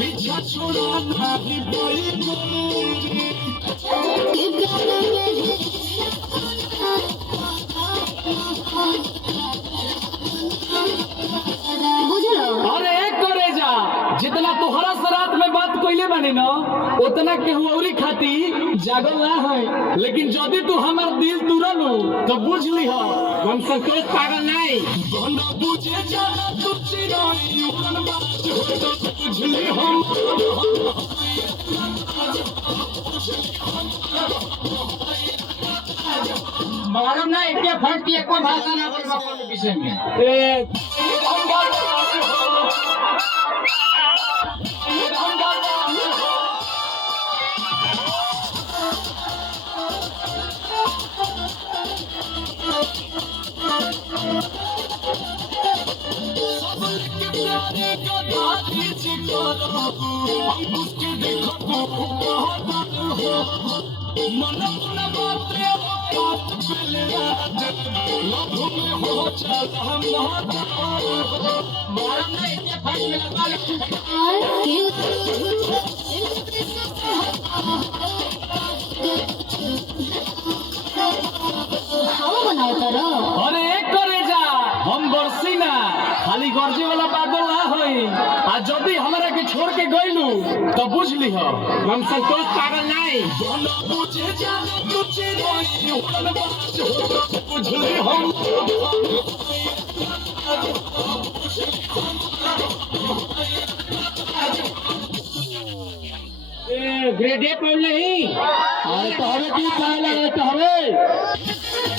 पीछा छोड़ा नहीं पाई अरे करे जा जितना तोहरा से रात में बात कइले बानी न उतना केहू औरी खाती जागल ना है लेकिन जदी तू हमार दिल तुरनु तो बुझ ली हो हम संतोष पागल नहीं बना बुझे जाना तू चिराई उड़न बाज हो तो बुझ ली हम मालूम ना एक फट की एक भाषा ना बोल बापा के विषय में ए प्यारे का दादी जी करो उसके देखो बहुत हो मन अपना बातें बात पहले लभ में हो चल हम मालूम ना एक फट में लगा ले अरे करे जा हम बरसी ना खाली गर्जे वाला पागल ना होई आ जदी हमरा के छोड़ के गइलू तो बुझ ली हो हम संतोष पागल नहीं बना बुझे जाना तू चिराई उड़न बाज हो तो बुझ ली हम ग्रेड ए पढ़ नहीं